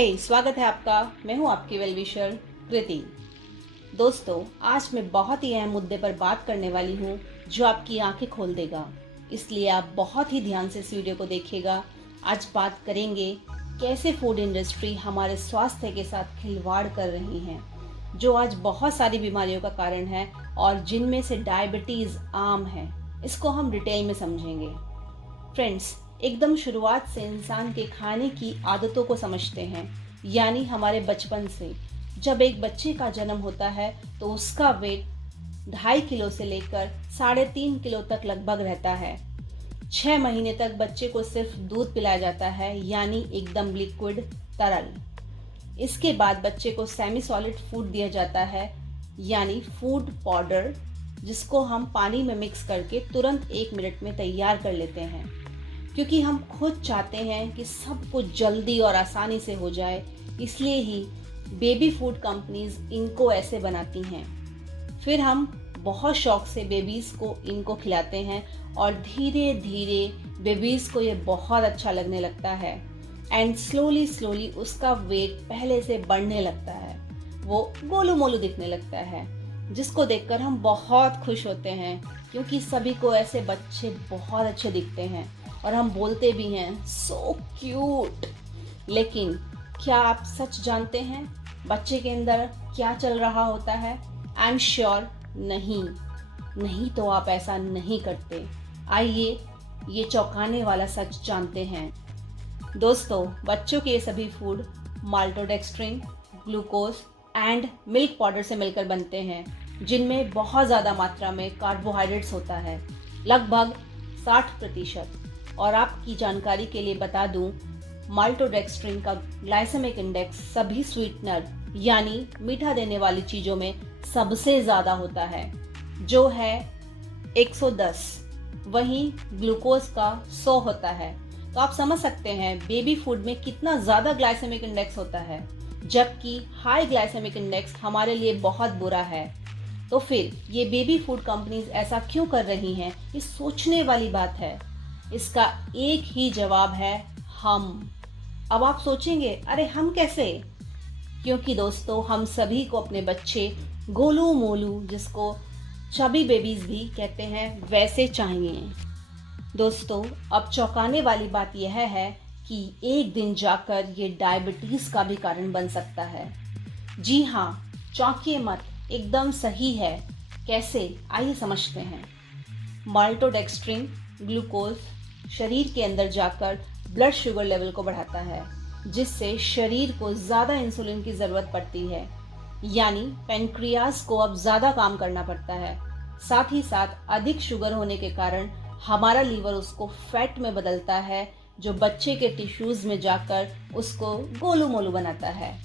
स्वागत है आपका। मैं हूं आपकी वेलविशर कृति। दोस्तों, आज मैं बहुत ही अहम मुद्दे पर बात करने वाली हूं जो आपकी आंखें खोल देगा, इसलिए आप बहुत ही ध्यान से इस वीडियो को देखिएगा। आज बात करेंगे कैसे फूड इंडस्ट्री हमारे स्वास्थ्य के साथ खिलवाड़ कर रही है, जो आज बहुत सारी बीमारियों का कारण है और जिनमें से डायबिटीज आम है। इसको हम डिटेल में समझेंगे। फ्रेंड्स, एकदम शुरुआत से इंसान के खाने की आदतों को समझते हैं, यानी हमारे बचपन से। जब एक बच्चे का जन्म होता है तो उसका वेट 2.5 किलो से लेकर 3.5 किलो तक लगभग रहता है। 6 महीने तक बच्चे को सिर्फ दूध पिलाया जाता है, यानी एकदम लिक्विड तरल। इसके बाद बच्चे को सेमी सॉलिड फूड दिया जाता है, यानी फूड पाउडर, जिसको हम पानी में मिक्स करके तुरंत 1 मिनट में तैयार कर लेते हैं। क्योंकि हम खुद चाहते हैं कि सब कुछ जल्दी और आसानी से हो जाए, इसलिए ही बेबी फूड कंपनीज इनको ऐसे बनाती हैं। फिर हम बहुत शौक से बेबीज़ को इनको खिलाते हैं और धीरे धीरे बेबीज़ को ये बहुत अच्छा लगने लगता है एंड स्लोली उसका वेट पहले से बढ़ने लगता है। वो गोलू मोलू दिखने लगता है, जिसको देखकर हम बहुत खुश होते हैं, क्योंकि सभी को ऐसे बच्चे बहुत अच्छे दिखते हैं और हम बोलते भी हैं सो क्यूट। लेकिन क्या आप सच जानते हैं बच्चे के अंदर क्या चल रहा होता है? आई एम श्योर नहीं तो आप ऐसा नहीं करते। आइए ये चौंकाने वाला सच जानते हैं। दोस्तों, बच्चों के ये सभी food maltodextrin, glucose and milk powder से मिलकर बनते हैं, जिनमें बहुत ज़्यादा मात्रा में कार्बोहाइड्रेट्स होता है, लगभग 60%। और आपकी जानकारी के लिए बता दूं, माल्टोडेक्स्ट्रिन का ग्लाइसेमिक इंडेक्स सभी स्वीटनर यानी मीठा देने वाली चीज़ों में सबसे ज़्यादा होता है, जो है 110। वहीं ग्लूकोज का 100 होता है। तो आप समझ सकते हैं बेबी फूड में कितना ज़्यादा ग्लाइसेमिक इंडेक्स होता है, जबकि हाई ग्लाइसेमिक इंडेक्स हमारे लिए बहुत बुरा है। तो फिर ये बेबी फूड कंपनीज ऐसा क्यों कर रही हैं? ये सोचने वाली बात है। इसका एक ही जवाब है, हम। अब आप सोचेंगे, अरे हम कैसे? क्योंकि दोस्तों, हम सभी को अपने बच्चे गोलू मोलू, जिसको चबी बेबीज भी कहते हैं, वैसे चाहिए। दोस्तों, अब चौंकाने वाली बात यह है कि एक दिन जाकर ये डायबिटीज का भी कारण बन सकता है। जी हाँ, चौंकिए मत, एकदम सही है। कैसे? आइए समझते हैं। माल्टोडेक्स्ट्रिन ग्लूकोज शरीर के अंदर जाकर ब्लड शुगर लेवल को बढ़ाता है, जिससे शरीर को ज़्यादा इंसुलिन की ज़रूरत पड़ती है, यानी पेनक्रियाज को अब ज़्यादा काम करना पड़ता है। साथ ही साथ अधिक शुगर होने के कारण हमारा लीवर उसको फैट में बदलता है, जो बच्चे के टिश्यूज़ में जाकर उसको गोलू मोलू बनाता है।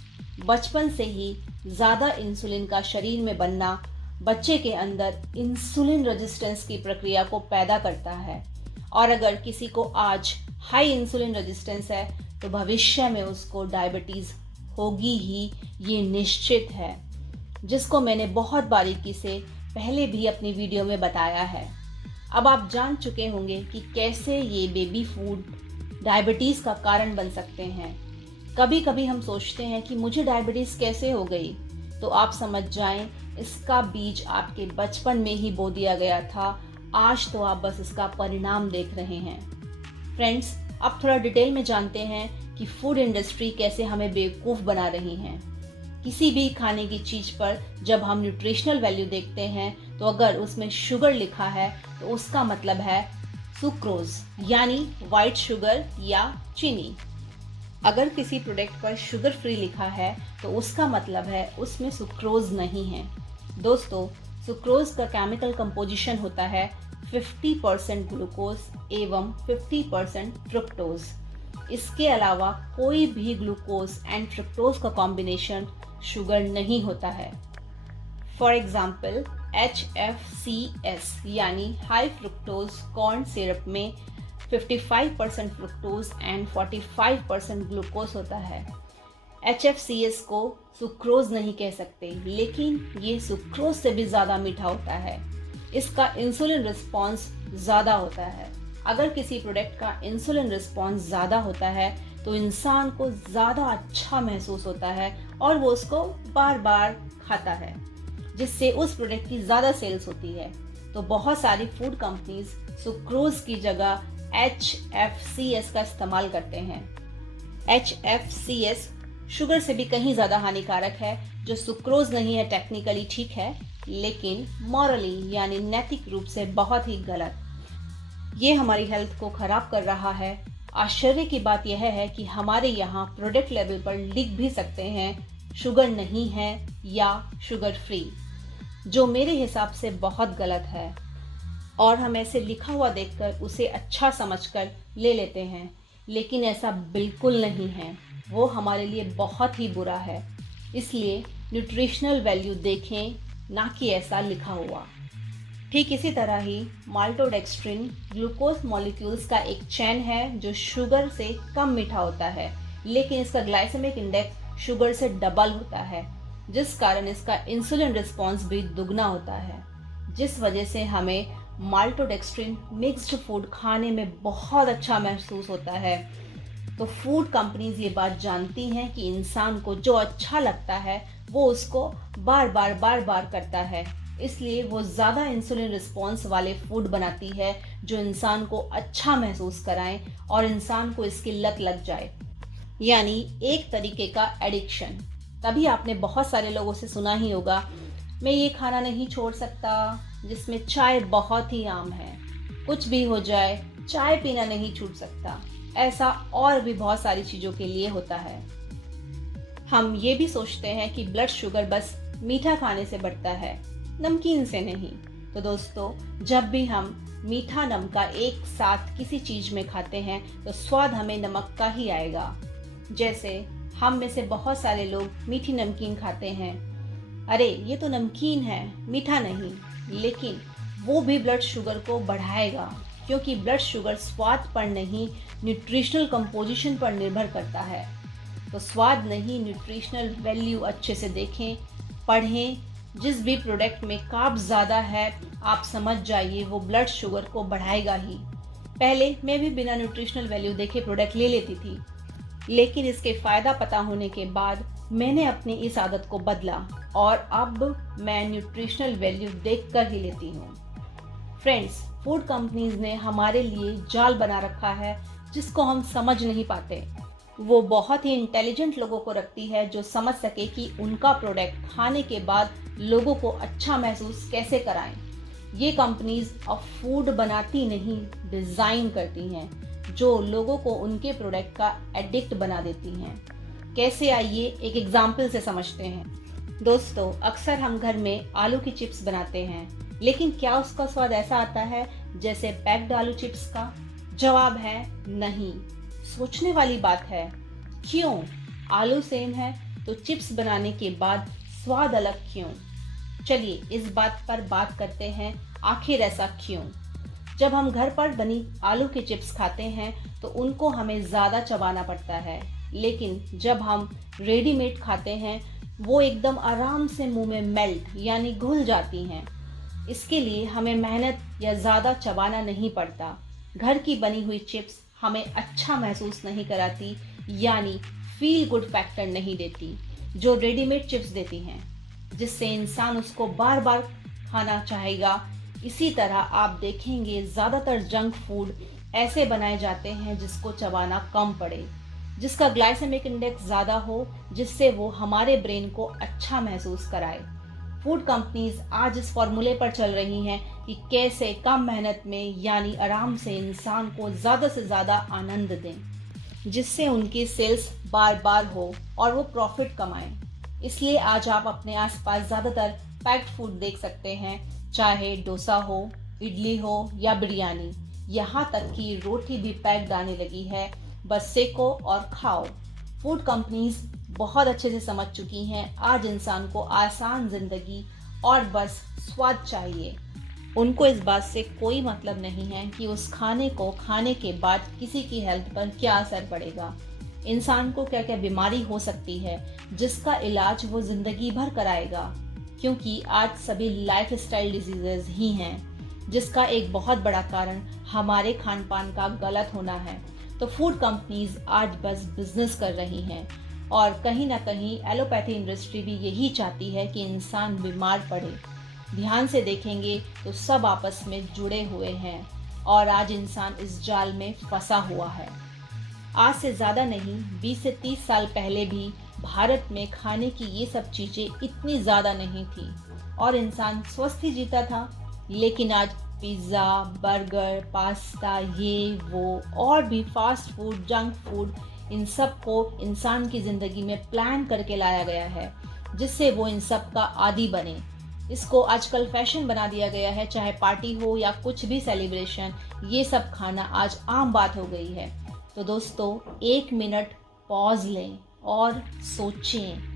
बचपन से ही ज़्यादा इंसुलिन का शरीर में बनना बच्चे के अंदर इंसुलिन रेजिस्टेंस की प्रक्रिया को पैदा करता है, और अगर किसी को आज हाई इंसुलिन रेजिस्टेंस है तो भविष्य में उसको डायबिटीज़ होगी ही, ये निश्चित है, जिसको मैंने बहुत बारीकी से पहले भी अपनी वीडियो में बताया है। अब आप जान चुके होंगे कि कैसे ये बेबी फूड डायबिटीज़ का कारण बन सकते हैं। कभी कभी हम सोचते हैं कि मुझे डायबिटीज़ कैसे हो गई, तो आप समझ जाएं, इसका बीज आपके बचपन में ही बो दिया गया था। आज तो आप बस इसका परिणाम देख रहे हैं। फ्रेंड्स, अब थोड़ा डिटेल में जानते हैं कि फूड इंडस्ट्री कैसे हमें बेवकूफ़ बना रही है। किसी भी खाने की चीज़ पर जब हम न्यूट्रिशनल वैल्यू देखते हैं, तो अगर उसमें शुगर लिखा है तो उसका मतलब है सुक्रोज, यानी वाइट शुगर या चीनी। अगर किसी प्रोडक्ट पर शुगर फ्री लिखा है तो उसका मतलब है उसमें सुक्रोज नहीं है। दोस्तों, सुक्रोज का केमिकल कंपोजिशन होता है 50% ग्लूकोज एवं 50% फ्रुक्टोज। इसके अलावा कोई भी ग्लूकोज एंड फ्रुक्टोज का कॉम्बिनेशन शुगर नहीं होता है। फॉर एग्जाम्पल, HFCS यानी हाई फ्रुक्टोज कॉर्न सिरप में 55% फ्रुक्टोज एंड 45% ग्लूकोज होता है। HFCS को सुक्रोज नहीं कह सकते, लेकिन ये सुक्रोज से भी ज़्यादा मीठा होता है। इसका इंसुलिन रिस्पॉन्स ज़्यादा होता है। अगर किसी प्रोडक्ट का इंसुलिन रिस्पॉन्स ज़्यादा होता है तो इंसान को ज़्यादा अच्छा महसूस होता है और वो उसको बार बार खाता है, जिससे उस प्रोडक्ट की ज़्यादा सेल्स होती है। तो बहुत सारी फूड कंपनीज सुक्रोज की जगह HFCS का इस्तेमाल करते हैं। HFCS शुगर से भी कहीं ज़्यादा हानिकारक है, जो सुक्रोज नहीं है। टेक्निकली ठीक है, लेकिन मॉरली यानी नैतिक रूप से बहुत ही गलत। ये हमारी हेल्थ को खराब कर रहा है। आश्चर्य की बात यह है कि हमारे यहाँ प्रोडक्ट लेवल पर लिख भी सकते हैं शुगर नहीं है या शुगर फ्री, जो मेरे हिसाब से बहुत गलत है। और हम ऐसे लिखा हुआ देखकर उसे अच्छा समझकर ले लेते हैं, लेकिन ऐसा बिल्कुल नहीं है। वो हमारे लिए बहुत ही बुरा है। इसलिए न्यूट्रिशनल वैल्यू देखें, ना कि ऐसा लिखा हुआ। ठीक इसी तरह ही माल्टोडेक्स्ट्रिन ग्लूकोज मॉलिक्यूल्स का एक चेन है जो शुगर से कम मीठा होता है, लेकिन इसका ग्लाइसेमिक इंडेक्स शुगर से डबल होता है, जिस कारण इसका इंसुलिन रिस्पॉन्स भी दुगना होता है, जिस वजह से हमें माल्टोडेक्स्ट्रिन मिक्स्ड फूड खाने में बहुत अच्छा महसूस होता है। तो फूड कंपनीज ये बात जानती हैं कि इंसान को जो अच्छा लगता है वो उसको बार बार करता है, इसलिए वो ज़्यादा इंसुलिन रिस्पॉन्स वाले फूड बनाती है जो इंसान को अच्छा महसूस कराएं और इंसान को इसकी लत लग जाए, यानी एक तरीके का एडिक्शन। तभी आपने बहुत सारे लोगों से सुना ही होगा, मैं ये खाना नहीं छोड़ सकता, जिसमें चाय बहुत ही आम है। कुछ भी हो जाए, चाय पीना नहीं छूट सकता। ऐसा और भी बहुत सारी चीज़ों के लिए होता है। हम ये भी सोचते हैं कि ब्लड शुगर बस मीठा खाने से बढ़ता है, नमकीन से नहीं। तो दोस्तों, जब भी हम मीठा नमका एक साथ किसी चीज़ में खाते हैं तो स्वाद हमें नमक का ही आएगा। जैसे हम में से बहुत सारे लोग मीठी नमकीन खाते हैं, अरे ये तो नमकीन है, मीठा नहीं, लेकिन वो भी ब्लड शुगर को बढ़ाएगा, क्योंकि ब्लड शुगर स्वाद पर नहीं, न्यूट्रिशनल कंपोजिशन पर निर्भर करता है। तो स्वाद नहीं, न्यूट्रिशनल वैल्यू अच्छे से देखें, पढ़ें। जिस भी प्रोडक्ट में कार्ब ज़्यादा है, आप समझ जाइए वो ब्लड शुगर को बढ़ाएगा ही। पहले मैं भी बिना न्यूट्रिशनल वैल्यू देखे प्रोडक्ट ले लेती थी, लेकिन इसके फ़ायदा पता होने के बाद मैंने अपनी इस आदत को बदला और अब मैं न्यूट्रिशनल वैल्यू देखकर ही लेती हूँ। फ्रेंड्स, फूड कंपनीज ने हमारे लिए जाल बना रखा है जिसको हम समझ नहीं पाते। वो बहुत ही इंटेलिजेंट लोगों को रखती है जो समझ सके कि उनका प्रोडक्ट खाने के बाद लोगों को अच्छा महसूस कैसे कराएं। ये कंपनीज अब फूड बनाती नहीं, डिज़ाइन करती हैं, जो लोगों को उनके प्रोडक्ट का एडिक्ट बना देती हैं। कैसे, आइए एक एग्जाम्पल से समझते हैं। दोस्तों, अक्सर हम घर में आलू की चिप्स बनाते हैं, लेकिन क्या उसका स्वाद ऐसा आता है जैसे पैक्ड आलू चिप्स का? जवाब है नहीं। सोचने वाली बात है, क्यों? आलू सेम है तो चिप्स बनाने के बाद स्वाद अलग क्यों? चलिए इस बात पर बात करते हैं, आखिर ऐसा क्यों? जब हम घर पर बनी आलू के चिप्स खाते हैं तो उनको हमें ज़्यादा चबाना पड़ता है, लेकिन जब हम रेडीमेड खाते हैं वो एकदम आराम से मुंह में मेल्ट यानी घुल जाती हैं। इसके लिए हमें मेहनत या ज़्यादा चबाना नहीं पड़ता। घर की बनी हुई चिप्स हमें अच्छा महसूस नहीं कराती, यानी फील गुड फैक्टर नहीं देती, जो रेडीमेड चिप्स देती हैं, जिससे इंसान उसको बार बार खाना चाहेगा। इसी तरह आप देखेंगे ज़्यादातर जंक फूड ऐसे बनाए जाते हैं जिसको चबाना कम पड़े, जिसका ग्लाइसेमिक इंडेक्स ज़्यादा हो, जिससे वो हमारे ब्रेन को अच्छा महसूस कराए। फूड कंपनीज आज इस फॉर्मूले पर चल रही हैं कि कैसे कम मेहनत में यानी आराम से इंसान को ज़्यादा से ज़्यादा आनंद दें, जिससे उनकी सेल्स बार बार हो और वो प्रॉफिट कमाएं। इसलिए आज आप अपने आसपास ज़्यादातर पैक्ड फूड देख सकते हैं, चाहे डोसा हो, इडली हो या बिरयानी। यहाँ तक कि रोटी भी पैक्ड आने लगी है, बस सेको और खाओ। फूड कंपनीज बहुत अच्छे से समझ चुकी हैं आज इंसान को आसान जिंदगी और बस स्वाद चाहिए। उनको इस बात से कोई मतलब नहीं है कि उस खाने को खाने के बाद किसी की हेल्थ पर क्या असर पड़ेगा, इंसान को क्या क्या बीमारी हो सकती है, जिसका इलाज वो जिंदगी भर कराएगा। क्योंकि आज सभी लाइफस्टाइल डिजीजेज ही हैं, जिसका एक बहुत बड़ा कारण हमारे खान पान का गलत होना है। तो फूड कंपनीज आज बस बिजनेस कर रही हैं और कहीं ना कहीं एलोपैथी इंडस्ट्री भी यही चाहती है कि इंसान बीमार पड़े। ध्यान से देखेंगे तो सब आपस में जुड़े हुए हैं और आज इंसान इस जाल में फंसा हुआ है। आज से ज़्यादा नहीं, 20 से 30 साल पहले भी भारत में खाने की ये सब चीज़ें इतनी ज़्यादा नहीं थी और इंसान स्वस्थ ही जीता था। लेकिन आज पिज़्ज़ा, बर्गर, पास्ता, ये वो और भी फास्ट फूड, जंक फूड, इन सब को इंसान की ज़िंदगी में प्लान करके लाया गया है जिससे वो इन सब का आदी बने। इसको आजकल फैशन बना दिया गया है, चाहे पार्टी हो या कुछ भी सेलिब्रेशन, ये सब खाना आज आम बात हो गई है। तो दोस्तों, 1 मिनट पॉज लें और सोचें।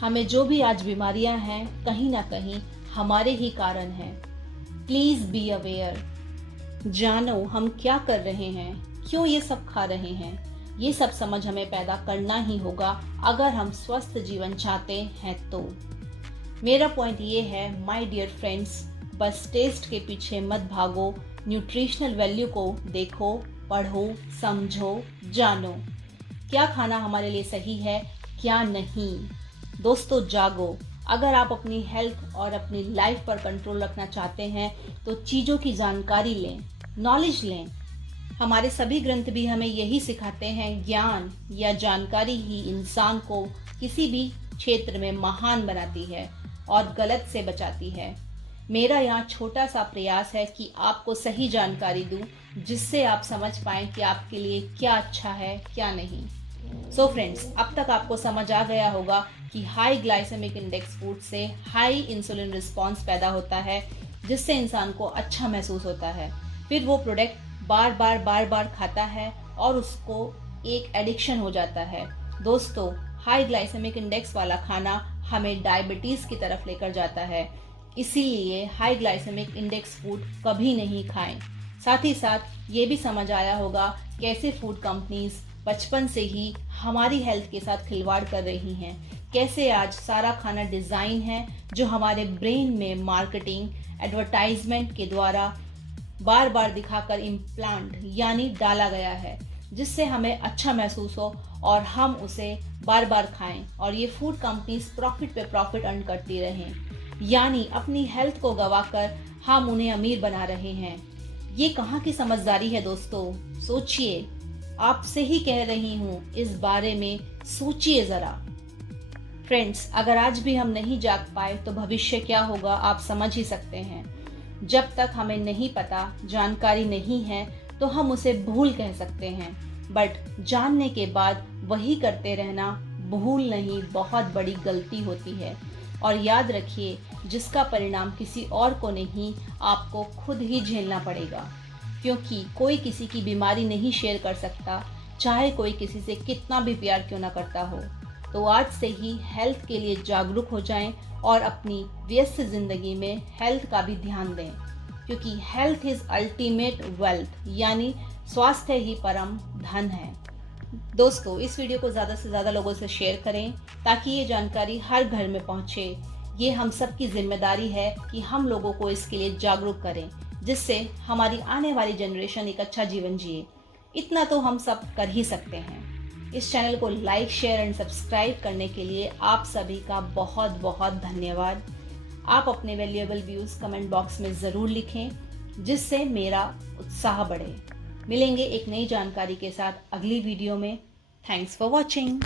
हमें जो भी आज बीमारियां हैं, कहीं ना कहीं हमारे ही कारण हैं। Please be aware. जानो हम क्या कर रहे हैं, क्यों ये सब खा रहे हैं। ये सब समझ हमें पैदा करना ही होगा अगर हम स्वस्थ जीवन चाहते हैं तो। मेरा पॉइंट ये है, माय डियर फ्रेंड्स, बस टेस्ट के पीछे मत भागो, न्यूट्रिशनल वैल्यू को देखो, पढ़ो, समझो, जानो क्या खाना हमारे लिए सही है, क्या नहीं। दोस्तों जागो। अगर आप अपनी हेल्थ और अपनी लाइफ पर कंट्रोल रखना चाहते हैं तो चीज़ों की जानकारी लें, नॉलेज लें। हमारे सभी ग्रंथ भी हमें यही सिखाते हैं, ज्ञान या जानकारी ही इंसान को किसी भी क्षेत्र में महान बनाती है और गलत से बचाती है। मेरा यहाँ छोटा सा प्रयास है कि आपको सही जानकारी दूं जिससे आप समझ पाएं कि आपके लिए क्या अच्छा है, क्या नहीं। सो फ्रेंड्स, अब तक आपको समझ आ गया होगा कि हाई ग्लाइसेमिक इंडेक्स फूड से हाई इंसुलिन रिस्पॉन्स पैदा होता है जिससे इंसान को अच्छा महसूस होता है। फिर वो प्रोडक्ट बार बार खाता है और उसको एक एडिक्शन हो जाता है। दोस्तों, हाई ग्लाइसेमिक इंडेक्स वाला खाना हमें डायबिटीज़ की तरफ लेकर जाता है, इसीलिए हाई ग्लाइसेमिक इंडेक्स फूड कभी नहीं खाएं। साथ ही साथ ये भी समझ आया होगा कैसे फूड कंपनीज बचपन से ही हमारी हेल्थ के साथ खिलवाड़ कर रही हैं। कैसे आज सारा खाना डिज़ाइन है जो हमारे ब्रेन में मार्केटिंग, एडवर्टाइजमेंट के द्वारा बार बार दिखाकर इम्प्लांट यानी डाला गया है जिससे हमें अच्छा महसूस हो और हम उसे बार बार खाएं और ये फूड कंपनीज प्रॉफिट पे प्रॉफिट अर्न करती रहें, यानी अपनी हेल्थ को गवाकर हम उन्हें अमीर बना रहे हैं। ये कहाँ की समझदारी है दोस्तों, सोचिए। आपसे ही कह रही हूँ, इस बारे में सोचिए ज़रा। फ्रेंड्स, अगर आज भी हम नहीं जाग पाए तो भविष्य क्या होगा आप समझ ही सकते हैं। जब तक हमें नहीं पता, जानकारी नहीं है, तो हम उसे भूल कह सकते हैं, बट जानने के बाद वही करते रहना भूल नहीं, बहुत बड़ी गलती होती है। और याद रखिए, जिसका परिणाम किसी और को नहीं, आपको खुद ही झेलना पड़ेगा, क्योंकि कोई किसी की बीमारी नहीं शेयर कर सकता, चाहे कोई किसी से कितना भी प्यार क्यों ना करता हो। तो आज से ही हेल्थ के लिए जागरूक हो जाएं और अपनी व्यस्त जिंदगी में हेल्थ का भी ध्यान दें, क्योंकि हेल्थ इज अल्टीमेट वेल्थ, यानी स्वास्थ्य ही परम धन है। दोस्तों, इस वीडियो को ज़्यादा से ज़्यादा लोगों से शेयर करें ताकि ये जानकारी हर घर में पहुँचे। ये हम सब की जिम्मेदारी है कि हम लोगों को इसके लिए जागरूक करें, जिससे हमारी आने वाली जनरेशन एक अच्छा जीवन जिए। इतना तो हम सब कर ही सकते हैं। इस चैनल को लाइक, शेयर एंड सब्सक्राइब करने के लिए आप सभी का बहुत बहुत धन्यवाद। आप अपने वैल्यूएबल व्यूज़ कमेंट बॉक्स में ज़रूर लिखें, जिससे मेरा उत्साह बढ़े। मिलेंगे एक नई जानकारी के साथ अगली वीडियो में। Thanks for watching.